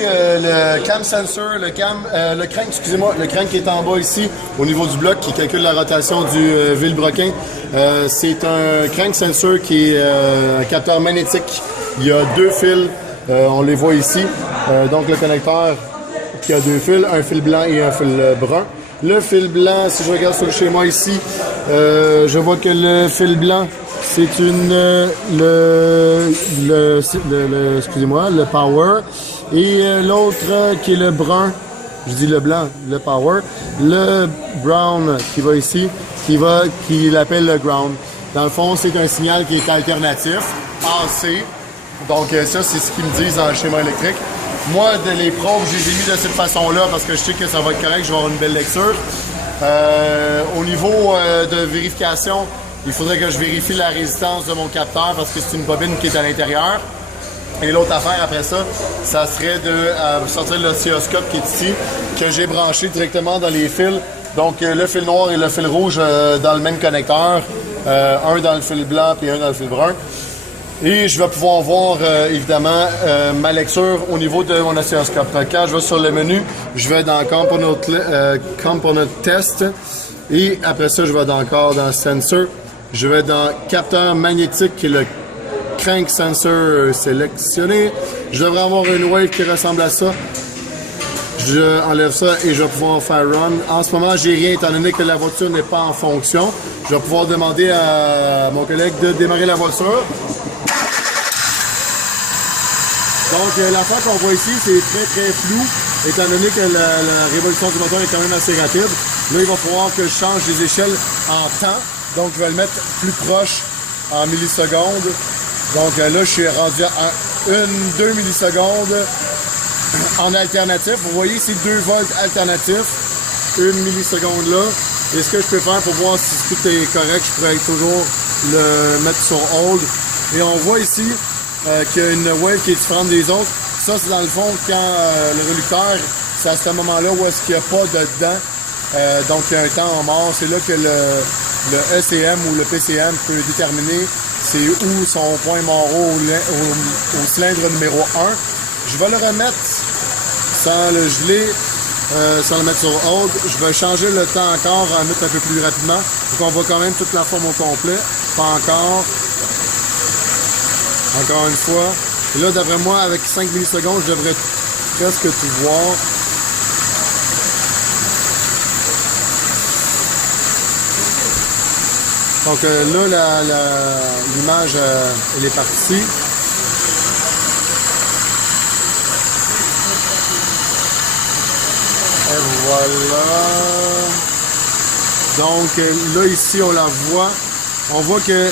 Le cam sensor, le crank, excusez-moi, le crank qui est en bas ici, au niveau du bloc, qui calcule la rotation du vilebrequin. C'est un crank sensor qui est un capteur magnétique. Il y a deux fils, on les voit ici. Donc le connecteur qui a deux fils, un fil blanc et un fil brun. Le fil blanc, si je regarde sur le schéma ici, je vois que le fil blanc, c'est excusez-moi, le power. Et l'autre qui est le brun, je dis le blanc, le power. Le brown qui va ici, qui l'appelle le ground. Dans le fond, c'est un signal qui est alternatif, AC. Donc ça, c'est ce qu'ils me disent dans le schéma électrique. Moi, les probes, je les ai mis de cette façon-là parce que je sais que ça va être correct, je vais avoir une belle lecture. Au niveau de vérification, il faudrait que je vérifie la résistance de mon capteur parce que c'est une bobine qui est à l'intérieur. Et l'autre affaire après ça, ça serait de sortir l'oscilloscope qui est ici, que j'ai branché directement dans les fils. Donc le fil noir et le fil rouge dans le même connecteur, un dans le fil blanc et un dans le fil brun. Et je vais pouvoir voir évidemment ma lecture au niveau de mon oscilloscope. Quand je vais sur le menu, je vais dans Component Test et après ça, je vais encore dans Sensor. Je vais dans Capteur magnétique qui est le Crank Sensor sélectionné. Je devrais avoir une wave qui ressemble à ça. Je enlève ça et je vais pouvoir faire run. En ce moment, j'ai rien étant donné que la voiture n'est pas en fonction. Je vais pouvoir demander à mon collègue de démarrer la voiture. Donc, l'affaire qu'on voit ici, c'est très flou, étant donné que la révolution du moteur est quand même assez rapide. Là, il va falloir que je change les échelles en temps. Donc, je vais le mettre plus proche en millisecondes. Donc, là, je suis rendu à 1-2 millisecondes en alternatif. Vous voyez, c'est 2 volts alternatifs. 1 milliseconde là. Et ce que je peux faire pour voir si tout est correct, je pourrais toujours le mettre sur hold. Et on voit ici qu'il y a une wave qui est différente des autres. Ça, c'est dans le fond quand le relucteur, c'est à ce moment-là où est-ce qu'il n'y a pas de dents. Donc, il y a un temps en mort. C'est là que le ECM ou le PCM peut déterminer c'est où son point mort au cylindre numéro 1. Je vais le remettre sans le geler, sans le mettre sur hold. Je vais changer le temps encore, en mettre un peu plus rapidement. Donc, on voit quand même toute la forme au complet. Pas encore. Encore une fois. Et là, d'après moi, avec 5 millisecondes, je devrais presque tout voir. Donc là, l'image, elle est partie. Et voilà. Donc là, ici, on la voit. On voit que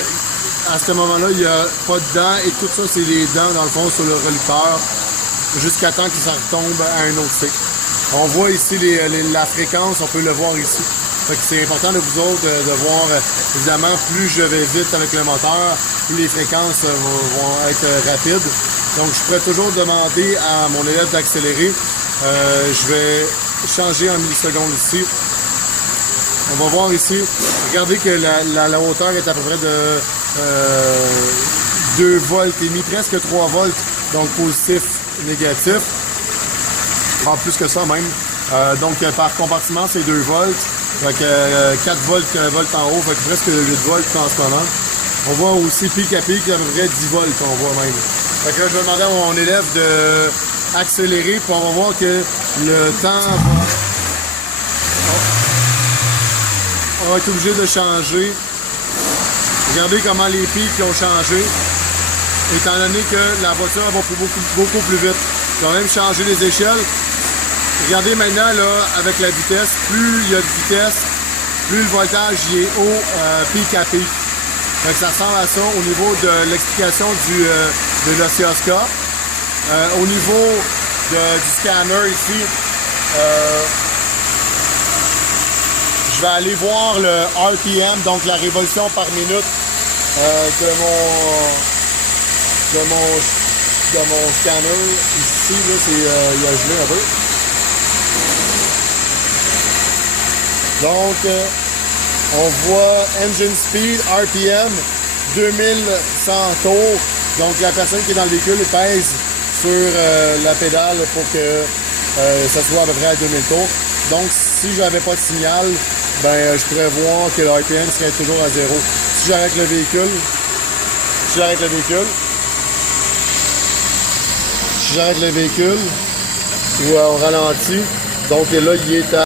à ce moment-là, il n'y a pas de dents et tout ça, c'est les dents, dans le fond, sur le relucteur, jusqu'à temps que ça retombe à un autre cycle. On voit ici la fréquence, on peut le voir ici. C'est important de vous autres de voir, évidemment, plus je vais vite avec le moteur, plus les fréquences vont être rapides. Donc, je pourrais toujours demander à mon élève d'accélérer. Je vais changer en millisecondes ici. On va voir ici. Regardez que la hauteur est à peu près de 2 volts et demi, presque 3 volts. Donc, positif, négatif. En plus que ça même. Donc, par compartiment, c'est 2 volts. Fait que 4 volts, 1 volt en haut, fait que presque 8 volts en ce moment. On voit aussi pic à pic, à peu près 10 volts, on voit même. Fait que là, je vais demander à mon élève d'accélérer, puis on va voir que le temps on va être obligé de changer. Regardez comment les pics ont changé, étant donné que la voiture va beaucoup plus vite. Je vais même changer les échelles. Regardez maintenant, là, avec la vitesse, plus il y a de vitesse, plus le voltage y est haut, pic à pic. Donc ça ressemble à ça au niveau de l'explication de l'oscilloscope. Au niveau du scanner ici, je vais aller voir le RPM, donc la révolution par minute de mon scanner. Ici, là, il a gelé un peu. Donc, on voit Engine Speed, RPM, 2100 tours. Donc, la personne qui est dans le véhicule pèse sur la pédale pour que ça soit à peu près à 2000 tours. Donc, si j'avais pas de signal, ben, je pourrais voir que le RPM serait toujours à 0. Si j'arrête le véhicule, si j'arrête le véhicule, ou on ralentit, donc là, il est à